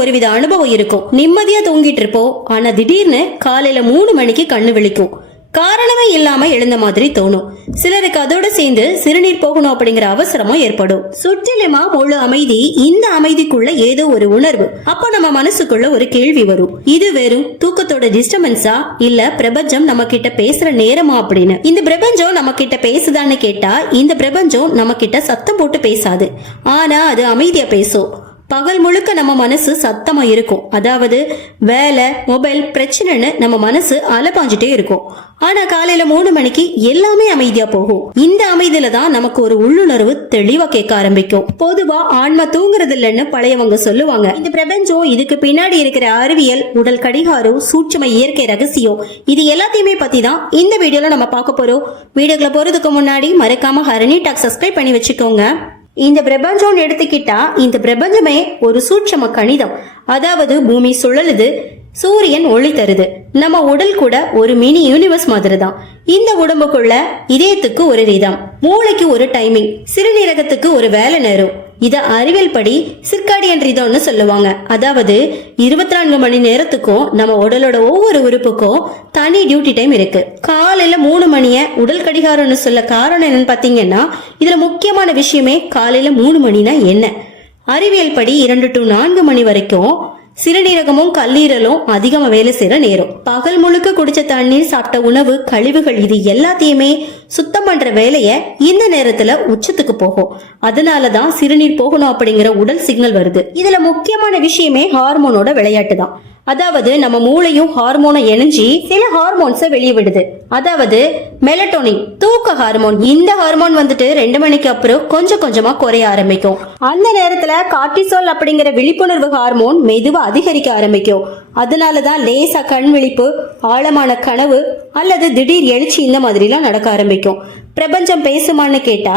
ஒருவித அனுபவம் இருக்கும். நிம்மதியா தூங்கிட்டு இருப்போம் ஆனா திடீர்னு காலையில மூணு மணிக்கு கண்ணு விழிக்கும். காரணமே இல்லாம எழுந்த மாதிரி தோணும். சிலருக்கு அதோட சேர்ந்து சிறுநீர் போகணும் அப்படிங்கிற அவசரமும் ஏற்படும். சுற்றிலுமா முழு அமைதி இந்த அமைதிக்குள்ள ஏதோ ஒரு உணர்வு. அப்ப நம்ம மனசுக்குள்ள ஒரு கேள்வி வரும். இது வெறும் தூக்கத்தோட டிஸ்டர்பன்ஸா இல்ல பிரபஞ்சம் நம்ம கிட்ட பேசுற நேரமா அப்படின்னு? இந்த பிரபஞ்சம் நம்ம கிட்ட பேசுதான்னு கேட்டா இந்த பிரபஞ்சம் நம்ம கிட்ட சத்தம் போட்டு பேசாது. ஆனா அது அமைதியா பேசும். பகல் முழுக்க நம்ம மனசு சத்தமா இருக்கும். அதாவது வேலை மொபைல் பிரச்சனைன்னு நம்ம மனசு அலப்பாஞ்சிட்டே இருக்கும். ஆனா காலையில மூணு மணிக்கு எல்லாமே அமைதியா போகும். இந்த அமைதியில தான் நமக்கு ஒரு உள்ளுணர்வு தெளிவா கேட்க ஆரம்பிக்கும். பொதுவா ஆன்மா தூங்குறது இல்லைன்னு பழையவங்க சொல்லுவாங்க. இந்த பிரபஞ்சம் இதுக்கு பின்னாடி இருக்கிற அறிவியல் உடல் கடிகாரம் சூட்சும இயற்கை ரகசியம் இது எல்லாத்தையுமே பத்தி தான் இந்த வீடியோல நம்ம பார்க்க போறோம். வீடியோக்குள்ள போறதுக்கு முன்னாடி மறக்காம ஹரணி டாக் சப்ஸ்கிரைப் பண்ணி வச்சுக்கோங்க. இந்த பிரபஞ்சம்னு எடுத்துக்கிட்டா இந்த பிரபஞ்சமே ஒரு சூட்சம கணிதம். அதாவது பூமி சுழலுது சூரியன் ஒளி தருது. நம்ம உடல் கூட ஒரு மினி யூனிவர்ஸ் மாதிரி தான் இந்த உடம்புக்குள்ள இதயத்துக்கு ஒரு ரீதம் மூளைக்கு ஒரு டைமிங் சிறுநீரகத்துக்கு ஒரு வேலை நேரம். இத அறிவியல் படி சிற்காடியன் ரீதம்னு சொல்லுவாங்க. அதாவது இருபத்தி நான்கு மணி நேரத்துக்கும் நம்ம உடலோட ஒவ்வொரு உறுப்புக்கும் தனி டியூட்டி டைம் இருக்கு. காலையில மூணு மணிய உடல் கடிகாரம்னு சொல்ல காரணம் என்னன்னு பாத்தீங்கன்னா இதுல முக்கியமான விஷயமே காலையில மூணு மணினா என்ன? அறிவியல் படி இரண்டு டு நான்கு மணி வரைக்கும் சிறுநீரகமும் கல்லீரலும் அதிகமா வேலை செய்யற நேரம். பகல் முழுக்க குடிச்ச தண்ணீர் சாப்பிட்ட உணவு கழிவுகள் இது எல்லாத்தையுமே சுத்தம் பண்ற வேலைய இந்த நேரத்துல உச்சத்துக்கு போகும். அதனாலதான் சிறுநீர் போகணும் அப்படிங்கிற உடல் சிக்னல் வருது. இதுல முக்கியமான விஷயமே ஹார்மோனோட விளையாட்டு தான். அதாவது நம்ம மூளையும் ஹார்மோனை இணைஞ்சி சில ஹார்மோன்ஸை வெளியே விடுது. அதாவது மெலட்டோனின் தூக்க ஹார்மோன் இந்த ஹார்மோன் வந்துட்டு ரெண்டு மணிக்கு அப்புறம் கொஞ்சம் கொஞ்சமா குறைய ஆரம்பிக்கும். அந்த நேரத்துல கார்டிசோல் அப்படிங்கிற விழிப்புணர்வு ஹார்மோன் மெதுவா அதிகரிக்க ஆரம்பிக்கும். அதனாலதான் லேசா கண் விழிப்பு ஆழமான கனவு அல்லது திடீர் எழுச்சி இந்த மாதிரிலாம் நடக்க ஆரம்பிக்கும். பிரபஞ்சம் பேசுமான்னு கேட்டா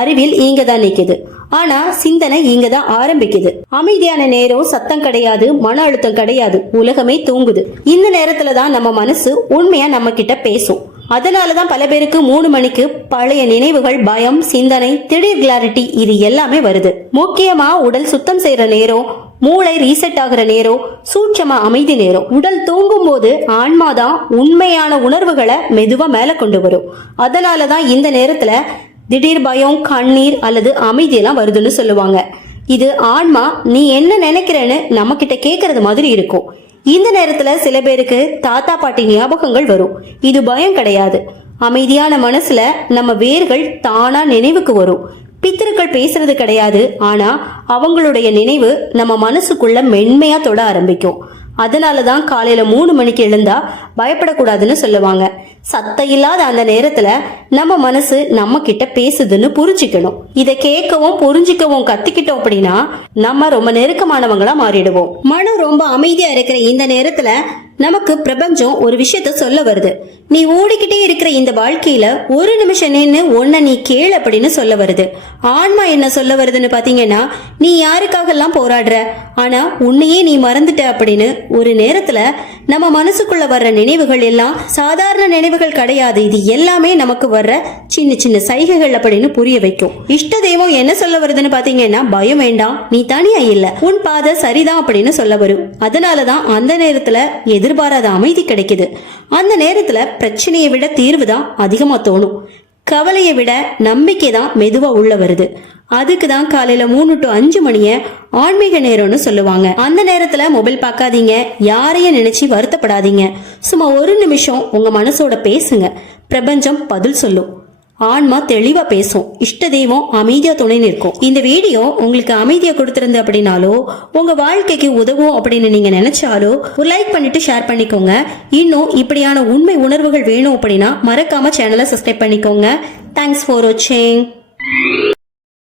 அறிவில் இங்க தான் நிக்குது. ஆனா சிந்தனை இங்க தான் ஆரம்பிக்குது. அமைதியான நேரம் சத்தம் கிடையாது மன அழுத்தம் கிடையாது உலகமே தூங்குது. இந்த நேரத்துல தான் நம்ம மனசு உண்மையா நம்ம கிட்ட பேசும். அதனாலதான் பல பேருக்கு மூணு மணிக்கு பழைய நினைவுகள் பயம் சிந்தனை திடீர் கிளாரிட்டி இது எல்லாமே வருது. முக்கியமா உடல் சுத்தம் செய்யற நேரம் மூளை ரீசெட் ஆகிற நேரம் சூட்சமா அமைதி நேரம் உடல் தூங்கும் போது ஆன்மாதான் உண்மையான உணர்வுகளை மெதுவா மேல கொண்டு வரும். அதனாலதான் இந்த நேரத்துல திடீர் பயம் கண்ணீர் அல்லது அமைதியெல்லாம் வருதுன்னு சொல்லுவாங்க. இது ஆன்மா நீ என்ன நினைக்கிறேன்னு நம்ம கிட்ட கேக்குறது மாதிரி இருக்கும். இந்த நேரத்துல சில பேருக்கு தாத்தா பாட்டி ஞாபகங்கள் வரும். இது பயம் கிடையாது. அமைதியான மனசுல நம்ம வேர்கள் தானா நினைவுக்கு வரும். பித்தர்கள் பேசுறது கிடையாது. ஆனா அவங்களுடைய நினைவு நம்ம மனசுக்குள்ள மென்மையா தொட ஆரம்பிக்கும். அதனால தான் காலையில மூணு மணிக்கு எழுந்தா பயப்படக்கூடாதுன்னு சொல்லுவாங்க. சத்தம் இல்லாத அந்த நேரத்துல நம்ம மனசு நம்ம கிட்ட பேசுதுன்னு புரிஞ்சுக்கணும். இதை கேட்கவும் புரிஞ்சுக்கவும் கத்துக்கிட்டோம் அப்படின்னா நம்ம ரொம்ப நெருக்கமானவங்களா மாறிடுவோம். மனம் ரொம்ப அமைதியா இருக்கிற இந்த நேரத்துல நமக்கு பிரபஞ்சம் ஒரு விஷயத்த சொல்ல வருது. நீ ஓடிக்கிட்டே இருக்கிற இந்த வாழ்க்கையில ஒரு நிமிஷம் நின்னு ஒன்ன நீ கேள் அப்படின்னு சொல்ல வருது. ஆன்மா என்ன சொல்ல வருதுன்னு பாத்தீங்கன்னா நீ யாருக்காகலாம் போராடுற? ஆனா உன்னையே நீ மறந்துட்ட அப்படின்னு ஒரு நேரத்துல நம்ம மனசுக்குள்ள வர்ற நினைவுகள் எல்லாம் சாதாரண நினைவு நினைவுகள் கிடையாது. இது எல்லாமே நமக்கு வர்ற சின்ன சின்ன சைகைகள் அப்படின்னு புரிய வைக்கும். இஷ்ட தெய்வம் என்ன சொல்ல வருதுன்னு பாத்தீங்கன்னா பயம் வேண்டாம். நீ தனியா இல்ல. உன் பாதை சரிதான் அப்படின்னு சொல்ல வரும். அதனாலதான் அந்த நேரத்துல எதிர்பாராத அமைதி கிடைக்குது. அந்த நேரத்துல பிரச்சனையை விட தீர்வு தான் அதிகமா தோணும். கவலையை விட நம்பிக்கை தான் மெதுவா உள்ள வருது. அதுக்கு தான் காலையில மூணு டு அஞ்சு மணிய ஆன்மீக நேரம்னு சொல்லுவாங்க. அந்த நேரத்துல மொபைல் பார்க்காதீங்க யாரையும் நினைச்சு வருத்தப்படாதீங்க. சும்மா ஒரு நிமிஷம் உங்க மனசோட பேசுங்க. பிரபஞ்சம் பதில் சொல்லும். ஆன்மா தெளிவா பேசும். இஷ்ட தெய்வம் அமைதியா துணை நிற்கும். இந்த வீடியோ உங்களுக்கு அமைதியா கொடுத்திருந்து அப்படின்னாலோ உங்க வாழ்க்கைக்கு உதவும் அப்படின்னு நீங்க நினைச்சாலோ ஒரு லைக் பண்ணிட்டு ஷேர் பண்ணிக்கோங்க. இன்னும் இப்படியான உண்மை உணர்வுகள் வேணும் அப்படின்னா மறக்காம சேனலை சப்ஸ்கிரைப் பண்ணிக்கோங்க. தேங்க்ஸ் ஃபார் வாட்சிங்